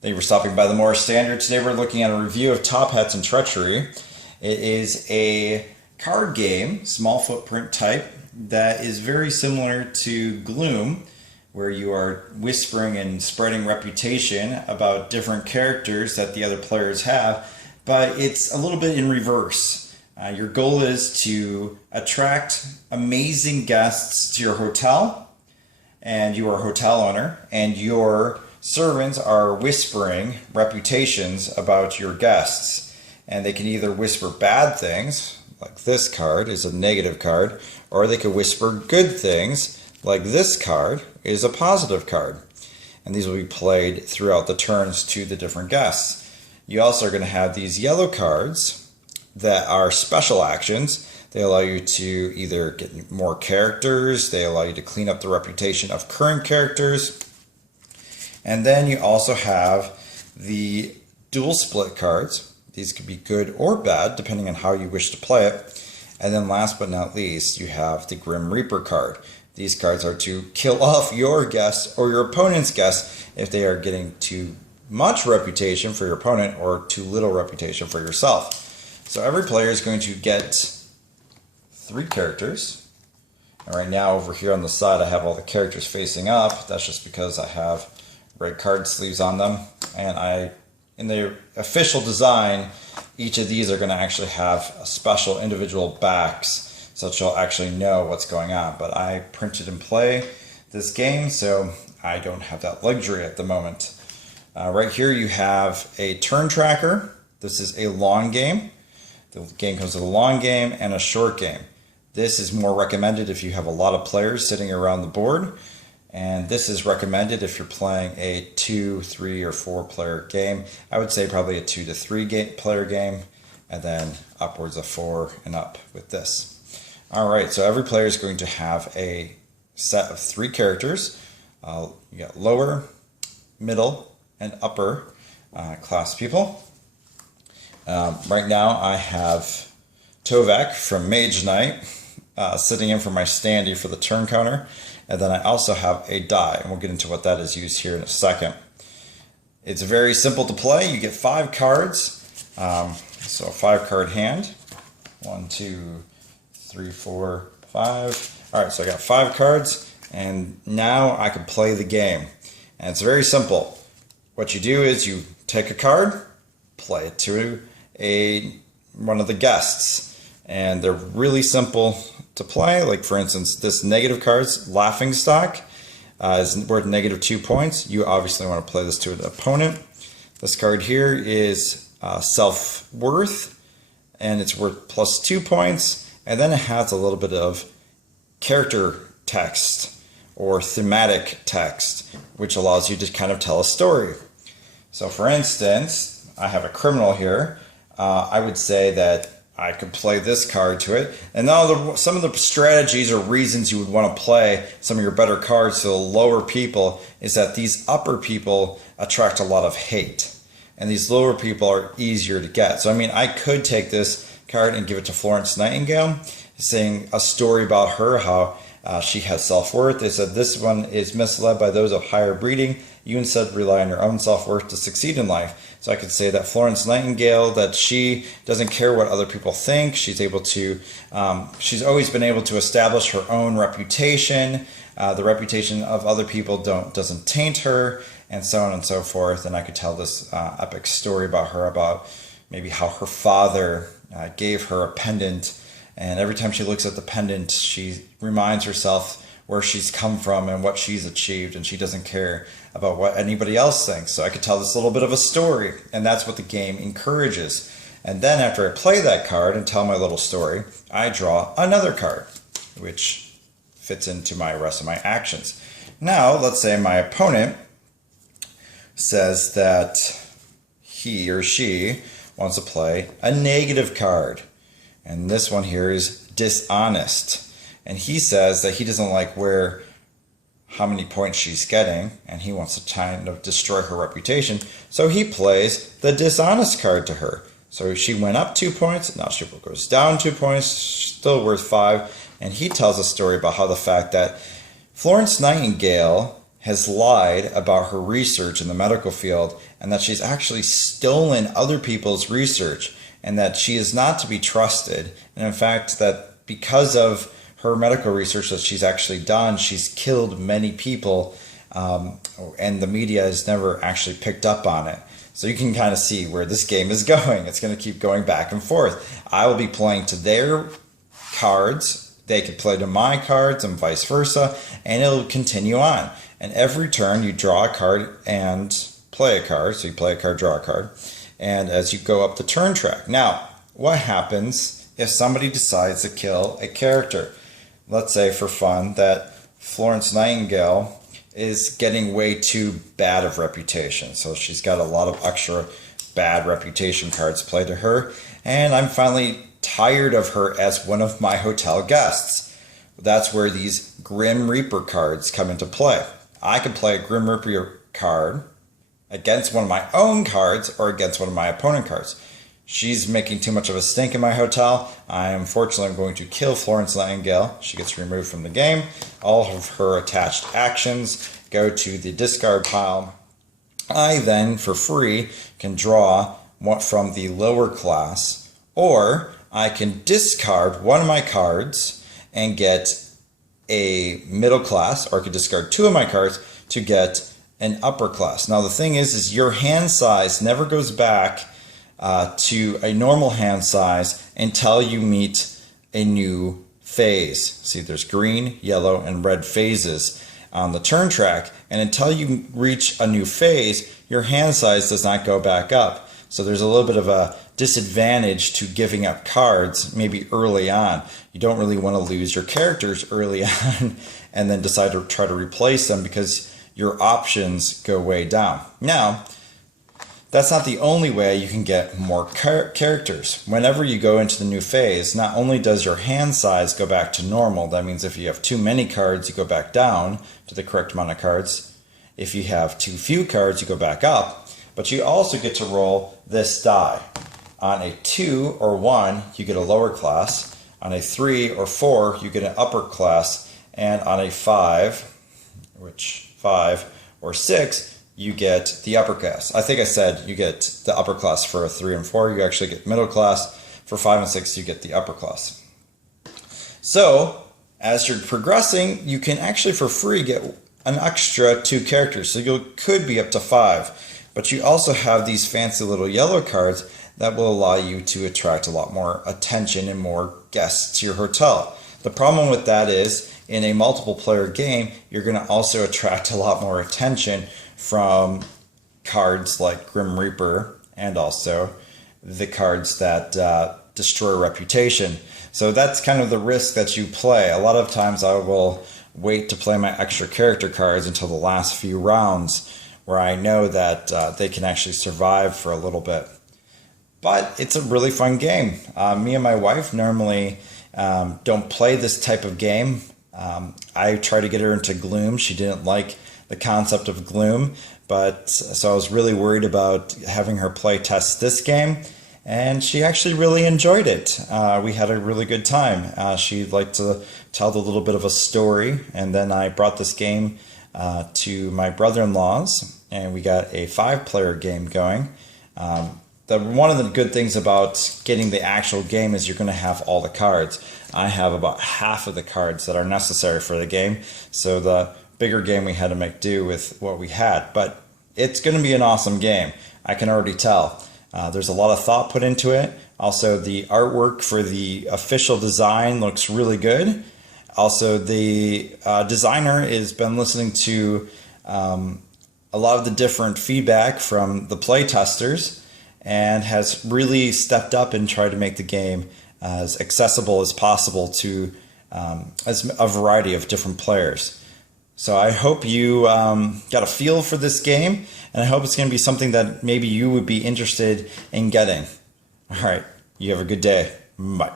Thank you for stopping by the More Standard. Today we're looking at a review of Top Hats and Treachery. It is a card game, small footprint type, that is very similar to Gloom, where you are whispering and spreading reputation about different characters that the other players have, but it's a little bit in reverse. Your goal is to attract amazing guests to your hotel, and you are a hotel owner, and your servants are whispering reputations about your guests. And they can either whisper bad things, like this card is a negative card, or they could whisper good things, like this card is a positive card. And these will be played throughout the turns to the different guests. You also are going to have these yellow cards that are special actions. They allow you to either get more characters, they allow you to clean up the reputation of current characters. And then you also have the dual split cards. These could be good or bad, depending on how you wish to play it. And then last but not least, you have the Grim Reaper card. These cards are to kill off your guests or your opponent's guests if they are getting too much reputation for your opponent or too little reputation for yourself. So every player is going to get 3 characters. And right now over here on the side, I have all the characters facing up. That's just because I have red card sleeves on them, and in the official design, each of these are going to actually have a special individual backs so that you'll actually know what's going on. But I printed and play this game, so I don't have that luxury at the moment. Right here you have a turn tracker. This is a long game. The game comes with a long game and a short game. This is more recommended if you have a lot of players sitting around the board. And this is recommended if you're playing a 2, 3, or 4 player game. I would say probably a 2 to 3 player game, and then upwards of 4 and up with this. All right, so every player is going to have a set of 3 characters. You got lower, middle, and upper class people. Right now I have Tovek from Mage Knight sitting in for my standee for the turn counter. And then I also have a die, and we'll get into what that is used here in a second. It's very simple to play. You get 5 cards, so a 5-card hand. 1, 2, 3, 4, 5. All right, so I got 5 cards, and now I can play the game. And it's very simple. What you do is you take a card, play it to one of the guests, and they're really simple to play. Like for instance, this negative card's laughing stock is worth -2 points. You obviously want to play this to an opponent. This card here is self-worth, and it's worth +2 points. And then it has a little bit of character text or thematic text, which allows you to kind of tell a story. So for instance, I have a criminal here. I would say that I could play this card to it. And now some of the strategies or reasons you would want to play some of your better cards to the lower people is that these upper people attract a lot of hate. And these lower people are easier to get. So I mean, I could take this card and give it to Florence Nightingale, saying a story about her, how she has self-worth. They said this one is misled by those of higher breeding. You instead rely on your own self-worth to succeed in life. So I could say that Florence Nightingale, that she doesn't care what other people think. She's able to, she's always been able to establish her own reputation. The reputation of other people doesn't taint her, and so on and so forth. And I could tell this epic story about her, about maybe how her father gave her a pendant, and every time she looks at the pendant, she reminds herself where she's come from and what she's achieved, and she doesn't care about what anybody else thinks. So I could tell this little bit of a story, and that's what the game encourages. And then after I play that card and tell my little story, I draw another card, which fits into my rest of my actions. Now, let's say my opponent says that he or she wants to play a negative card. And this one here is dishonest. And he says that he doesn't like how many points she's getting, and he wants to kind of destroy her reputation. So he plays the dishonest card to her. So she went up 2 points, now she goes down 2 points, still worth 5. And he tells a story about how the fact that Florence Nightingale has lied about her research in the medical field, and that she's actually stolen other people's research, and that she is not to be trusted. And in fact, that because of her medical research that she's actually done, she's killed many people, and the media has never actually picked up on it. So you can kind of see where this game is going. It's going to keep going back and forth. I will be playing to their cards. They could play to my cards and vice versa, and it'll continue on. And every turn you draw a card and play a card. So you play a card, draw a card. And as you go up the turn track. Now, what happens if somebody decides to kill a character? Let's say for fun that Florence Nightingale is getting way too bad of reputation. So she's got a lot of extra bad reputation cards played to her. And I'm finally tired of her as one of my hotel guests. That's where these Grim Reaper cards come into play. I can play a Grim Reaper card against one of my own cards or against one of my opponent cards. She's making too much of a stink in my hotel. I unfortunately am going to kill Florence Nightingale. She gets removed from the game. All of her attached actions go to the discard pile. I then, for free, can draw one from the lower class, or I can discard one of my cards and get a middle class, or I could discard two of my cards to get an upper class. Now the thing is your hand size never goes back to a normal hand size until you meet a new phase. See, there's green, yellow, and red phases on the turn track, and until you reach a new phase, your hand size does not go back up. So there's a little bit of a disadvantage to giving up cards maybe early on. You don't really want to lose your characters early on and then decide to try to replace them because your options go way down. Now, that's not the only way you can get more characters. Whenever you go into the new phase, not only does your hand size go back to normal, that means if you have too many cards, you go back down to the correct amount of cards. If you have too few cards, you go back up, but you also get to roll this die. On a 2 or 1, you get a lower class. On a 3 or 4, you get an upper class. And on a 5 or 6, you get the upper class. I think I said you get the upper class for a 3 and 4. You actually get middle class. For 5 and 6, you get the upper class. So, as you're progressing, you can actually for free get an extra 2 characters. So you could be up to 5. But you also have these fancy little yellow cards that will allow you to attract a lot more attention and more guests to your hotel. The problem with that is, in a multiple player game, you're going to also attract a lot more attention from cards like Grim Reaper and also the cards that destroy reputation. So that's kind of the risk that you play. A lot of times I will wait to play my extra character cards until the last few rounds where I know that they can actually survive for a little bit. But it's a really fun game. Me and my wife normally don't play this type of game. I tried to get her into Gloom. She didn't like the concept of Gloom, but so I was really worried about having her play test this game, and she actually really enjoyed it. We had a really good time. She liked to tell a little bit of a story, and then I brought this game to my brother-in-law's, and we got a 5-player game going. One of the good things about getting the actual game is you're going to have all the cards. I have about half of the cards that are necessary for the game, so the bigger game we had to make do with what we had. But it's going to be an awesome game. I can already tell. There's a lot of thought put into it. Also, the artwork for the official design looks really good. Also, the designer has been listening to a lot of the different feedback from the play testers and has really stepped up and tried to make the game as accessible as possible to as a variety of different players. So I hope you got a feel for this game, and I hope it's going to be something that maybe you would be interested in getting. All right, you have a good day. Bye.